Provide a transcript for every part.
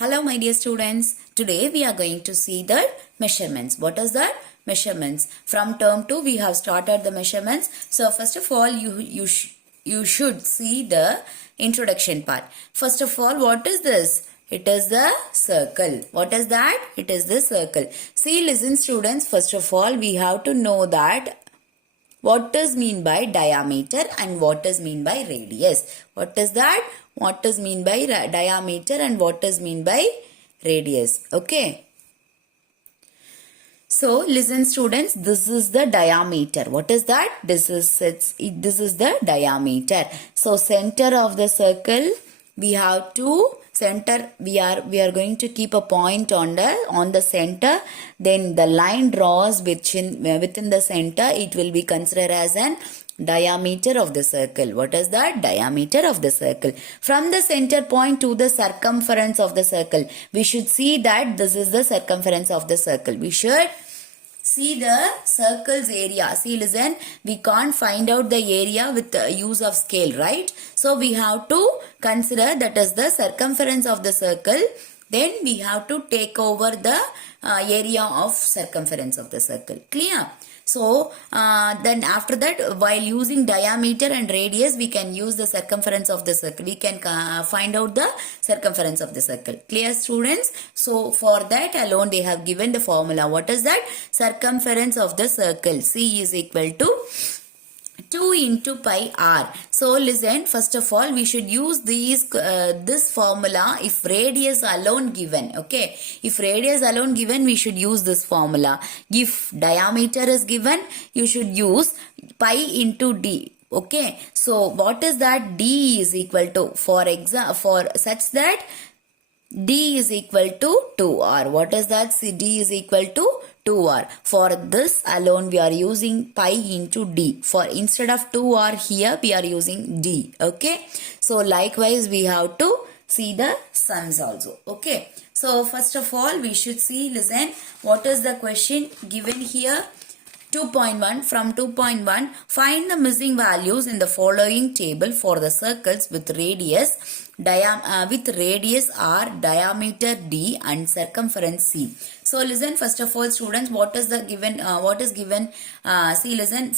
Hello my dear students, today we are going to see the measurements. What is that? Measurements. From term 2 we have started the measurements. So first of all you should see the introduction part. First of all, what is this? It is the circle. What is that? It is the circle. See, listen students, first of all we have to know that what is mean by diameter and what is mean by radius. What is that? What is mean by diameter and what is mean by radius. Okay. So listen students, this is the diameter. What is that? This is the diameter. So center of the circle we have to center, we are going to keep a point on the center. Then the line draws within the center, it will be considered as an diameter of the circle. What is that? Diameter of the circle. From the center point to the circumference of the circle, we should see that this is the circumference of the circle. We should see the circle's area. See, listen, we can't find out the area with the use of scale, right? So we have to consider that as the circumference of the circle. Then we have to take over the area of circumference of the circle. Clear? So then after that, while using diameter and radius, we can use the circumference of the circle. We can find out the circumference of the circle. Clear students? So for that alone they have given the formula. What is that? Circumference of the circle. C is equal to 2 into pi r. So listen, first of all we should use this formula if radius alone given. Okay, if radius alone given, we should use this formula. If diameter is given, you should use pi into d. Okay, so what is that? D is equal to, for such that d is equal to 2r. What is that? See, d is equal to 2r. For this alone we are using pi into d. For instead of 2r here we are using d. Okay. So likewise we have to see the sums also. Okay. So first of all we should see, listen, what is the question given here? 2.1. From 2.1, find the missing values in the following table for the circles with radius r, diameter d and circumference c. So listen, first of all students, what is the given? See, listen,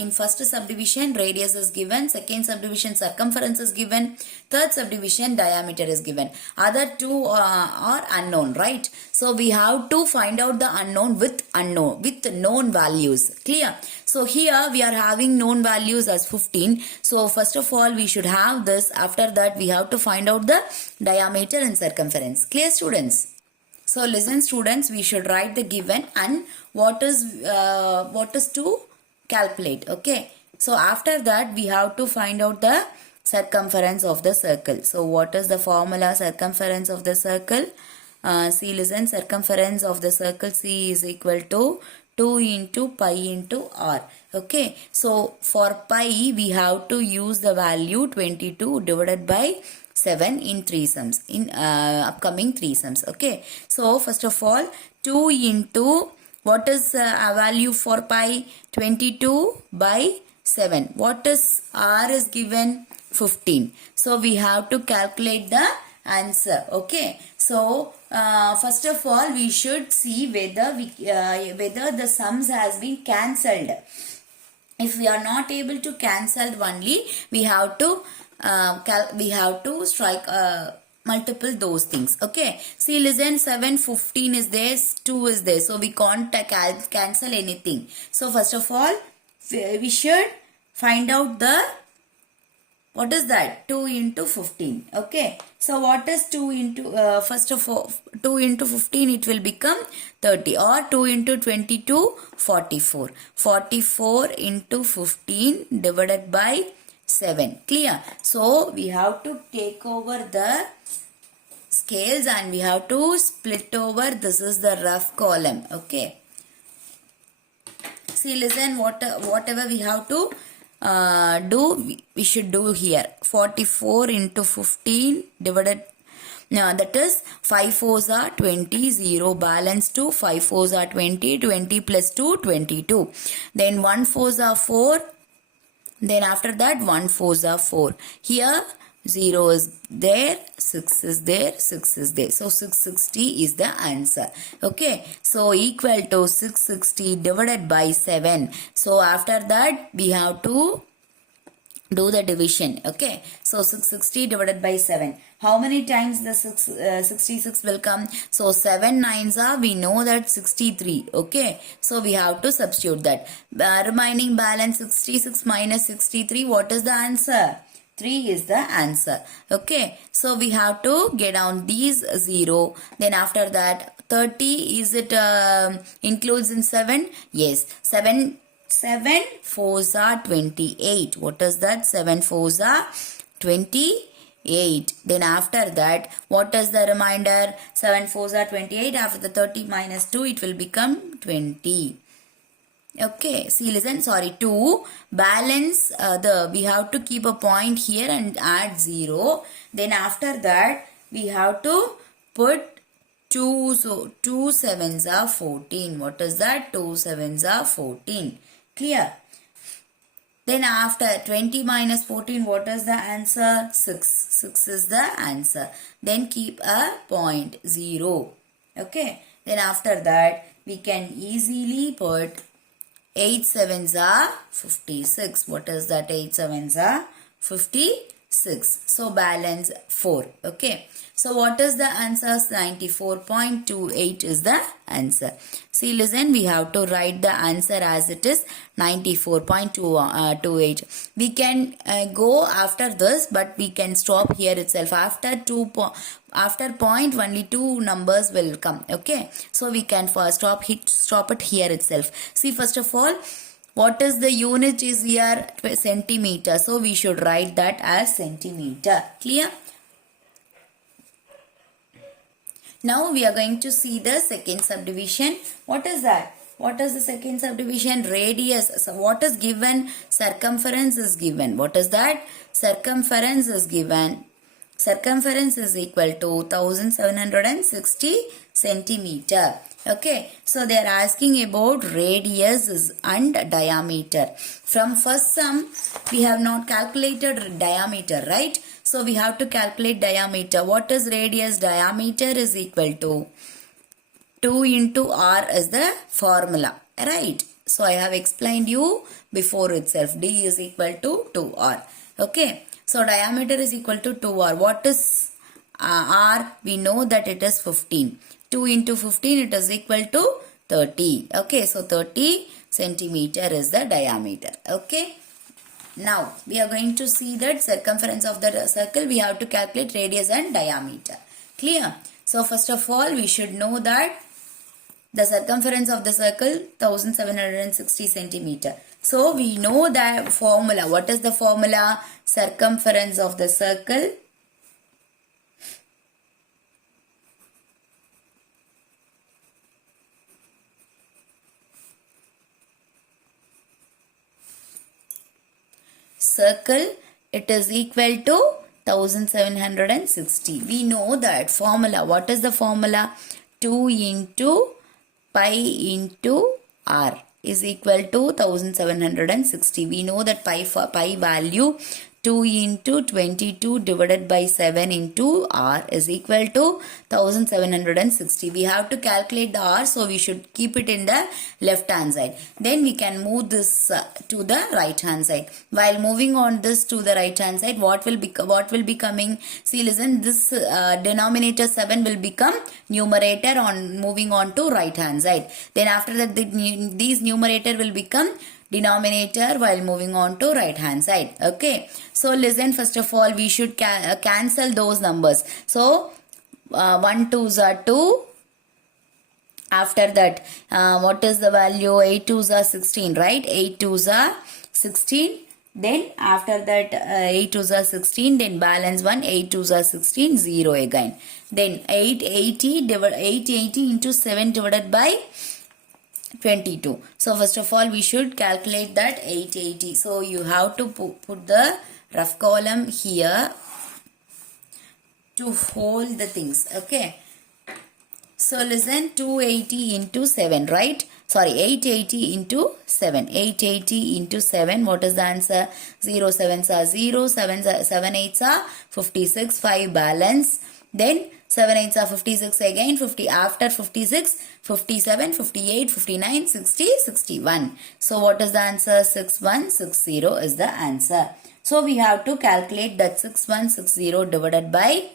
in first subdivision radius is given, second subdivision circumference is given, third subdivision diameter is given. Other two are unknown, right? So we have to find out the unknown with known values. Clear? So here we are having known values as 15. So first of all we should have this. After that we have to find out the diameter and circumference. Clear students? So listen students, we should write the given and what is to calculate. Okay. So after that we have to find out the circumference of the circle. So what is the formula? Circumference of the circle. See, listen, circumference of the circle C is equal to 2 into pi into r. Okay. So for pi we have to use the value 22 divided by 7 in three sums, in upcoming three sums. Okay. So first of all 2 into, what is a value for pi? 22 by 7. What is r is given? 15. So we have to calculate the answer. Okay. So first of all we should see whether the sums has been cancelled. If we are not able to cancel only, we have to strike multiple those things. Okay. See, listen, 7, 15 is there, 2 is there. So we can't cancel anything. So first of all we should find out the, what is that? 2 into 15. Okay. So what is 2 into, first of all 2 into 15, it will become 30, or 2 into 22, 44. 44 into 15 divided by 7. Clear? So we have to take over the scales and we have to split over. This is the rough column. Okay. See, listen, whatever we have to we should do here. 44 into 15 divided, that is 5 4s are 20, 0 balance 2, 5 4s are 20, 20 plus 2, 22. Then 1 4s are 4. Then after that 1 4s are 4. Here 0 is there, 6 is there, 6 is there. So 660 is the answer. Okay. So equal to 660 divided by 7. So after that we have to do the division. Okay. So 660 divided by 7. How many times the 66 will come? So 7 nines are, we know that 63. Okay. So we have to substitute that. Remaining balance 66 minus 63. What is the answer? 3 is the answer. Okay. So we have to get down these 0. Then after that 30, is it includes in 7? Yes. 7 fours are 28. What is that? 7 fours are 28. Then after that, what is the remainder? 7 fours are 28. After the 30 minus 2, it will become 20. Okay, see, listen, sorry, 2, balance, we have to keep a point here and add 0. Then after that, we have to put 2, so 2 sevens are 14. What is that? 2 sevens are 14. Clear? Then after 20 minus 14, what is the answer? 6. 6 is the answer. Then keep a point, 0. Okay. Then after that, we can easily put 8 sevens are 56. What is that? 8 sevens are 56. So balance 4. Okay. So what is the answer? 94.28 is the answer. See, listen, we have to write the answer as it is 94.28. We can go after this, but we can stop here itself. After point only 2 numbers will come. Okay. So we can first stop it here itself. See, first of all, what is the unit is here? Centimeter. So we should write that as centimeter. Clear? Now we are going to see the second subdivision. What is that? What is the second subdivision? Radius. So what is given? Circumference is given. What is that? Circumference is given. Circumference is equal to 1760 centimeter. Okay. So they are asking about radius and diameter. From first sum, we have not calculated diameter, right? So we have to calculate diameter. What is radius? Diameter is equal to 2 into r is the formula. Right. So I have explained you before itself. D is equal to 2r. Okay. So diameter is equal to 2r. What is r? We know that it is 15. 2 into 15, it is equal to 30. Okay. So 30 centimeter is the diameter. Okay. Now, we are going to see that circumference of the circle. We have to calculate radius and diameter. Clear? So, first of all, we should know that the circumference of the circle 1760 centimeter. So, we know the formula. What is the formula? Circumference of the circle it is equal to 1760. We know that formula. What is the formula? 2 into pi into r is equal to 1760. We know that pi value 2 into 22 divided by 7 into r is equal to 1760. We have to calculate the r, so we should keep it in the left hand side. Then we can move this to the right hand side. While moving on this to the right hand side, what will be coming? See, listen, this denominator 7 will become numerator on moving on to right hand side. Then after that, these numerator will become denominator while moving on to right hand side. Okay. So listen, first of all, we should cancel those numbers. So 1 2s are 2. After that, what is the value? 8 2s are 16, right? 8 2s are 16. Then after that 8 2s are 16. Then balance 1. 8 2s are 16. 0 again. Then 880 into 7 divided by 22. So first of all, we should calculate that 880. So you have to put the rough column here to hold the things. Okay. So listen, 280 into 7, right? sorry, 880 into 7. 880 into 7. What is the answer? 0 7s are 0. 7 8s are 56. 5 balance. Then 7 8s are 56 again. 50 after 56. 57, 58, 59, 60, 61. So what is the answer? 6160 is the answer. So we have to calculate that 6160 divided by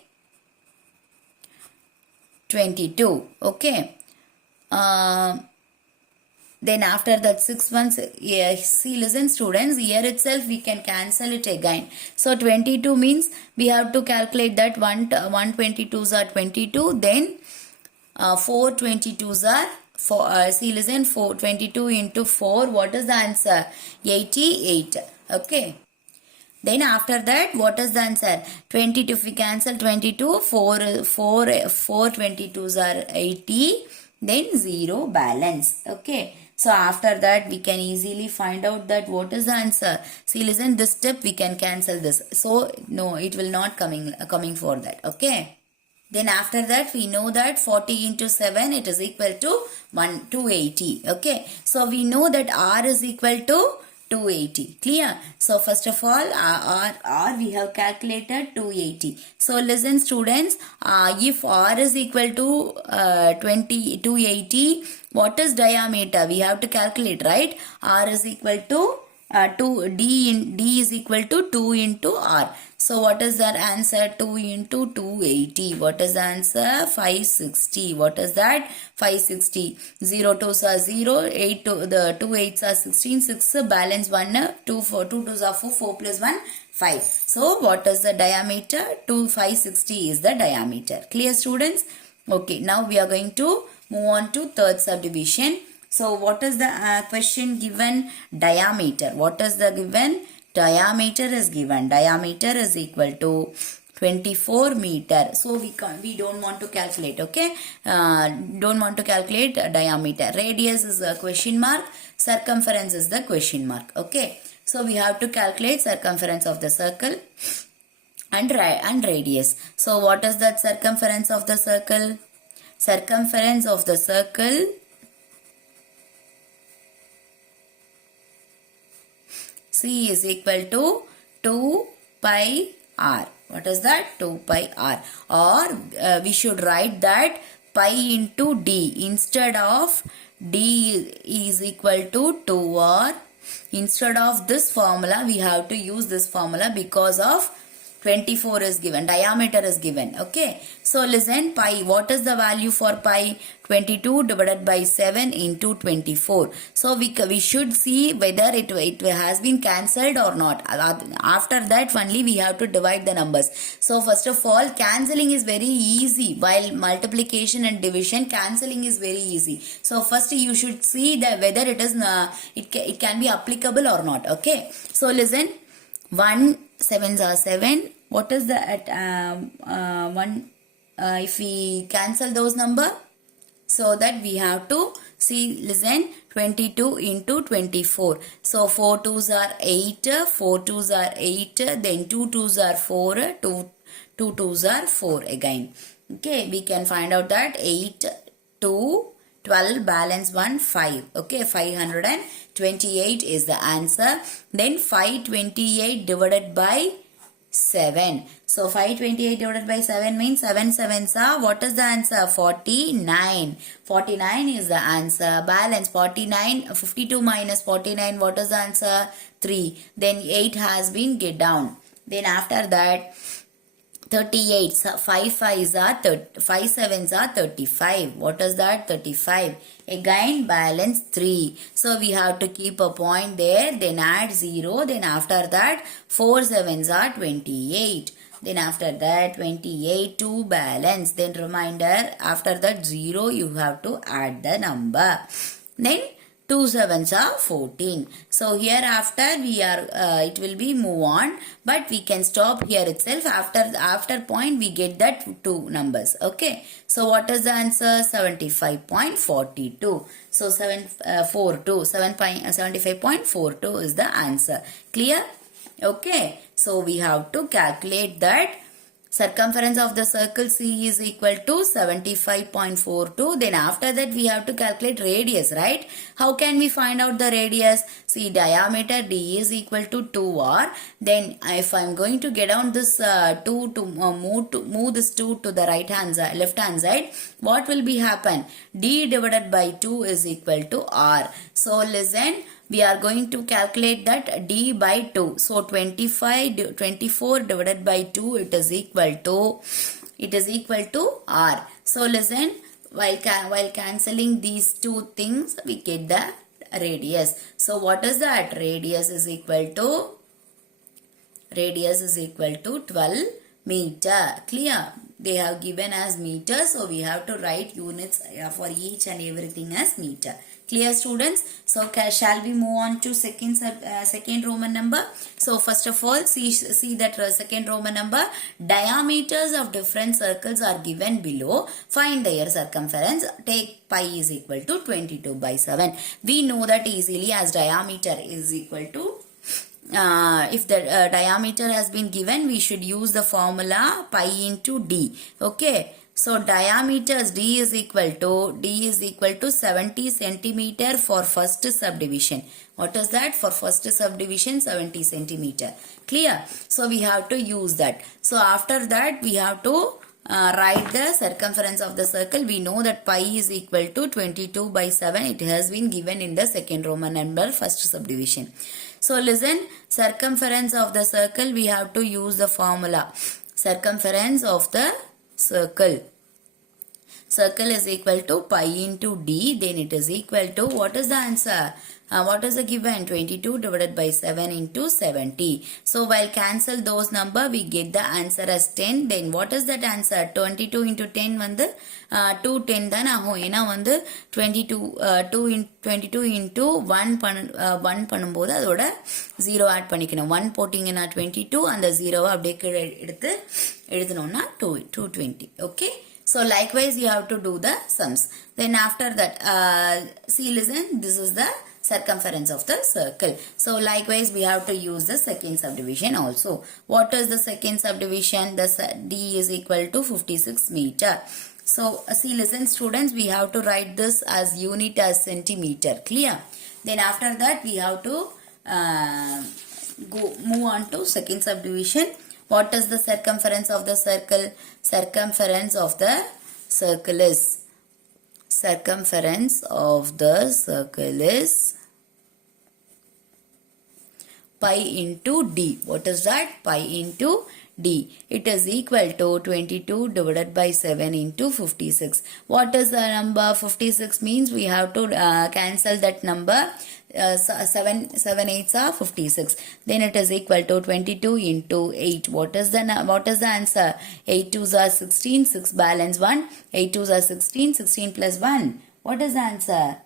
22. Okay. Then after that 6 see, listen students, here itself we can cancel it again. So 22 means we have to calculate that 122s are 22. Then 4 22s are 4. See, listen, 22 into 4. What is the answer? 88. Okay. Then after that, what is the answer? 22. If we cancel 22, 4 22s are 80. Then 0 balance. Okay. So after that, we can easily find out that what is the answer. See, listen, this step we can cancel this. So no, it will not coming for that. Okay. Then after that, we know that 40 into 7, it is equal to 280. Okay. So we know that R is equal to 280. Clear? So first of all, R we have calculated 280. So listen students, if R is equal to 280, what is diameter? We have to calculate, right? R is equal to D is equal to 2 into R. So what is that answer? 2 into 280. What is the answer? 560. What is that? 560. 0 2s are 0. 8 to the 2 8s are 16. 6 balance 1. 2 4 2 2s are 4. 4 plus 1 5. So what is the diameter? 560 is the diameter. Clear students? Okay. Now we are going to move on to third subdivision. So what is the question given? Diameter. What is the given? Diameter is given. Diameter is equal to 24 meter. So we don't want to calculate. Okay. Don't want to calculate diameter. Radius is a question mark. Circumference is the question mark. Okay. So we have to calculate circumference of the circle and radius. So what is that circumference of the circle? Circumference of the circle C is equal to 2 pi r. What is that? 2 pi r. Or we should write that pi into d. Instead of d is equal to 2r. Instead of this formula, we have to use this formula because of 24 is given. Diameter is given. Okay. So listen, pi. What is the value for pi? 22 divided by 7 into 24. So we should see whether it has been cancelled or not. After that only we have to divide the numbers. So first of all, cancelling is very easy. While multiplication and division, cancelling is very easy. So first you should see that whether it is it can be applicable or not. Okay. So listen. 1 7s are 7. What is the if we cancel those number? So that we have to see, listen, 22 into 24. So 4 2s are 8, 4 2s are 8, then 2 2s are 4, 2 2s are 4 again. Okay, we can find out that 8, 2, 12, balance 1, 5. Okay, 528 is the answer. Then 528 divided by 7. So 528 divided by 7 means 7 7s are, what is the answer? 49. 49 is the answer. Balance 49, 52 minus 49, what is the answer? 3. Then 8 has been get down. Then after that 38. 5 5s are 5 7s are 35. What is that? 35. Again balance 3. So we have to keep a point there. Then add 0. Then after that 4 7s are 28. Then after that 28 to balance. Then reminder, after that 0 you have to add the number. Then 2 7s are 14. So hereafter we are it will be move on, but we can stop here itself. After point we get that two numbers. Okay. So what is the answer? 75.42. So 75.42 is the answer. Clear? Okay. So we have to calculate that circumference of the circle C is equal to 75.42. Then after that we have to calculate radius, right? How can we find out the radius? See, diameter D is equal to 2r. Then if I'm going to get down this 2 to move this 2 to the left hand side, what will be happen? D divided by 2 is equal to r. So listen, we are going to calculate that D by 2. So 24 divided by 2, it is equal to R. So listen, while cancelling these two things, we get the radius. So what is that? Radius is equal to 12 meter. Clear? They have given as meter, so we have to write units for each and everything as meter. Clear, students? So shall we move on to second Roman number? So first of all, see that second Roman number. Diameters of different circles are given below. Find their circumference. Take pi is equal to 22 by 7. We know that easily as diameter is equal to if the diameter has been given, we should use the formula pi into d. Okay. So diameters D is equal to 70 centimeter for first subdivision. What is that? For first subdivision, 70 centimeter. Clear? So we have to use that. So after that, we have to write the circumference of the circle. We know that pi is equal to 22 by 7. It has been given in the second Roman number, first subdivision. So listen, circumference of the circle, we have to use the formula. Circumference of the circle. Circle is equal to pi into d. Then it is equal to, what is the answer? What is the given? 22 divided by 7 into 70. So while cancel those number, we get the answer as 10. Then what is that answer? 22 into 10 வந்து 210 தான் ஆகும். ஏன்னா வந்து 22 into 1 பண்ணும்போது அதோட 0 add பண்ணிக்கணும். 1 போட்டிங்கன்னா 22, அந்த 0 அப்படியே கீழே எடுத்து எழுதணும்னா 220. Okay. So likewise you have to do the sums. Then after that, see, listen, this is the circumference of the circle. So likewise we have to use the second subdivision also. What is the second subdivision? The D is equal to 56 meter. So see, listen students, we have to write this as unit as centimeter. Clear? Then after that we have to move on to second subdivision. What is the circumference of the circle? Circumference of the circle is pi into d. What is that? Pi into d. It is equal to 22 divided by 7 into 56. What is the number? 56 means we have to cancel that number. 7 8s are 56. Then it is equal to 22 into 8. What is the answer? 8 2s are 16, 6 balance 1. 8 2s are 16, 16 plus 1. What is the answer?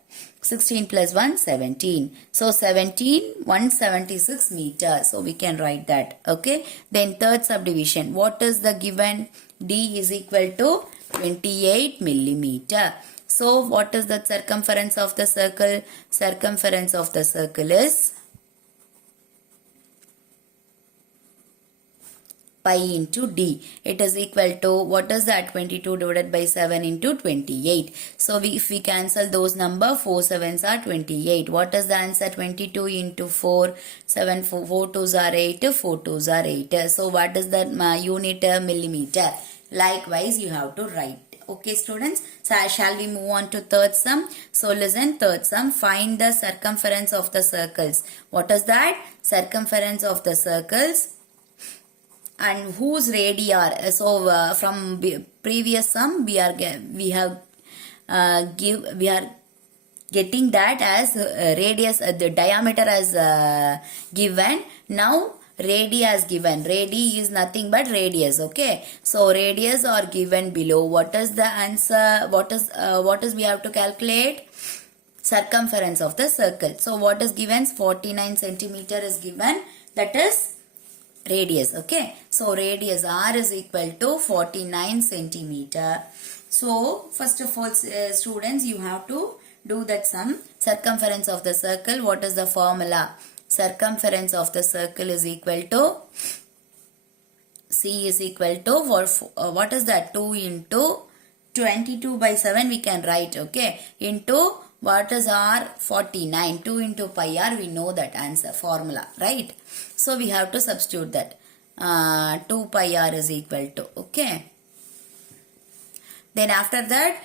16 plus 1, 17. So 176 meters. So we can write that. Okay. Then third subdivision. What is the given? D is equal to 28 millimeter. So what is the circumference of the circle? Circumference of the circle is pi into d. It is equal to, what is that? 22 divided by 7 into 28. So if we cancel those number, 4 7s are 28. What is the answer? 22 into 4, 7 4 2s are 8, 4 2s are 8. So what is the unit? Millimeter. Likewise you have to write. Okay students, so shall we move on to third sum? So listen, third sum, find the circumference of the circles. What is that? Circumference of the circles and whose radii are. So from previous sum we are getting that as radius, the diameter as given. Now radii as given. Radii is nothing but radius. Okay. So radius are given below. What is the answer? What is we have to calculate? Circumference of the circle. So what is given? 49 centimeter is given. That is radius. Okay. So radius R is equal to 49 centimeter. So first of all students, you have to do that sum. Circumference of the circle. What is the formula? Circumference of the circle is equal to C is equal to, what is that? 2 into 22 by 7 we can write, okay, into what is R? 49. 2 into pi R, we know that answer formula, right? So we have to substitute that. 2 pi R is equal to, okay. Then after that,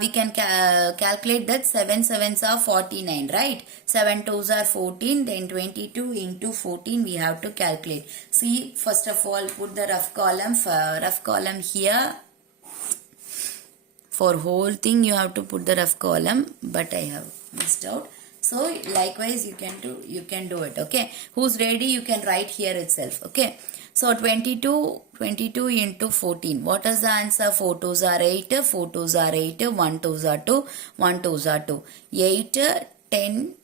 we can calculate that 7 sevens are 49, right? 7 twos are 14, then 22 into 14 we have to calculate. See, first of all, put the rough column here. For whole thing you have to put the rough column, but I have missed out. So likewise you can do it, okay. Who's ready, you can write here itself, okay. So 22 into 14. What is the answer? 4 twos are 8, 4 twos are 8, 1 twos are 2, 1 twos are 2. 8, 10,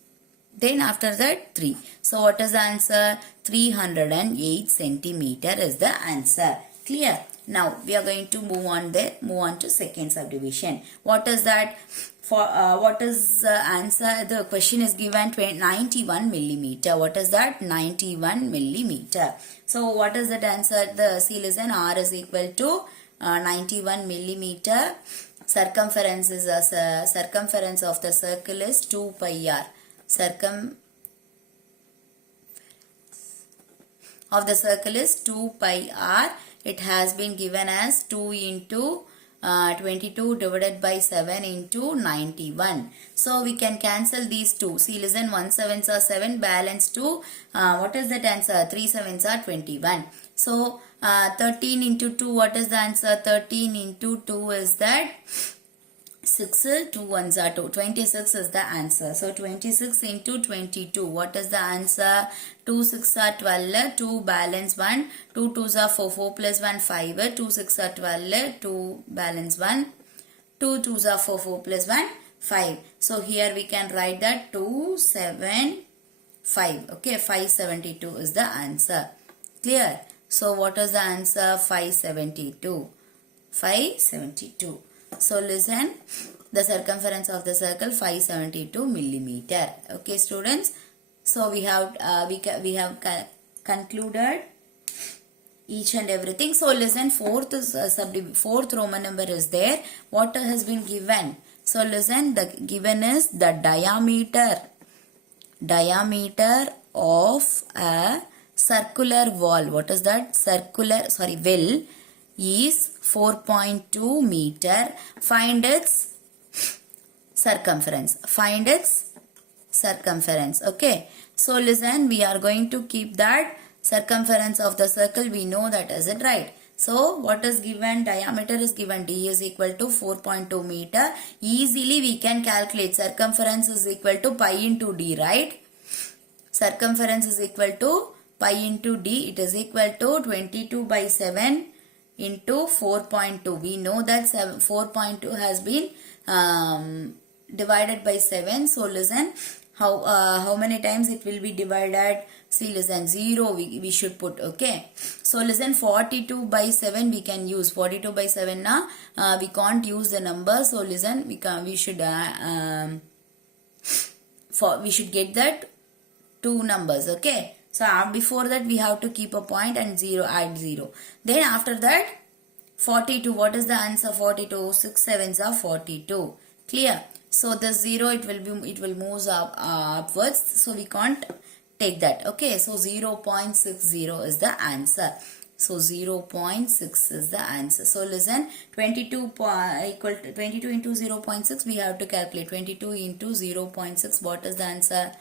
then after that 3. So what is the answer? 308 centimeter is the answer. Clear? Now we are going to move on to second subdivision. What is that? For what is the answer? The question is given 91 millimeter. What is that? 91 millimeter. So what is that answer? See, listen, R is equal to 91 millimeter. Circumference is circumference of the circle is 2 pi R. Circumference of the circle is 2 pi R. It has been given as 2 into 22 divided by 7 into 91. So we can cancel these two. See, listen, 1 sevens are 7, balance 2. What is that answer? 3 sevens are 21. So 13 into 2, what is the answer? 13 into 2 is that 6, 2 ones are 2. 26 is the answer. So 26 into 22. What is the answer? 2 6 are 12. 2 balance 1. 2 2s are 4. 4 plus 1 5. 2 6 are 12. 2 balance 1. 2 2s are 4. 4 plus 1 5. So here we can write that 2 7 5. Okay, 572 is the answer. Clear? So what is the answer? 572. 572. So listen, the circumference of the circle 572 millimeter. Okay, students. So we have concluded each and everything. So listen, fourth Roman number is there. What has been given? So listen, the given is the diameter of a circular wall. What is that? Well is 4.2 meter. Find its circumference. Okay. So listen, we are going to keep that circumference of the circle. We know that, is it right? So what is given? Diameter is given. D is equal to 4.2 meter. Easily we can calculate circumference is equal to pi into D, right? Circumference is equal to pi into D. It is equal to 22 by 7 into 4.2. We know that 4.2 has been divided by 7. So listen, how many times it will be divided? See, listen, 0 we should put, okay. So listen, 42 by 7 we can use. 42 by 7 now we can't use the number. So listen, we should get that 2 numbers, okay. So before that we have to keep a point and 0, add 0. Then after that 42, what is the answer? 42, 6 sevens are 42. Clear? So the 0 it will move upwards, so we can't take that. Okay, so 0.60 is the answer. So 0.6 is the answer. So listen, 22 equal to 22 into 0.6 we have to calculate. 22 into 0.6, what is the answer?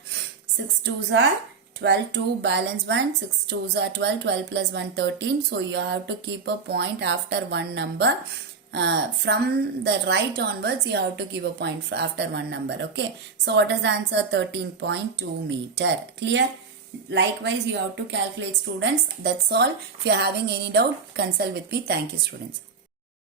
6 2s are 12, 2 balance 1, 6 2s are 12, 12 plus 1 13. So you have to keep a point after one number. From the right onwards you have to give a point after one number. Okay, so what is the answer? 13.2 meter. Clear? Likewise you have to calculate, students. That's all. If you are having any doubt, consult with me. Thank you, students.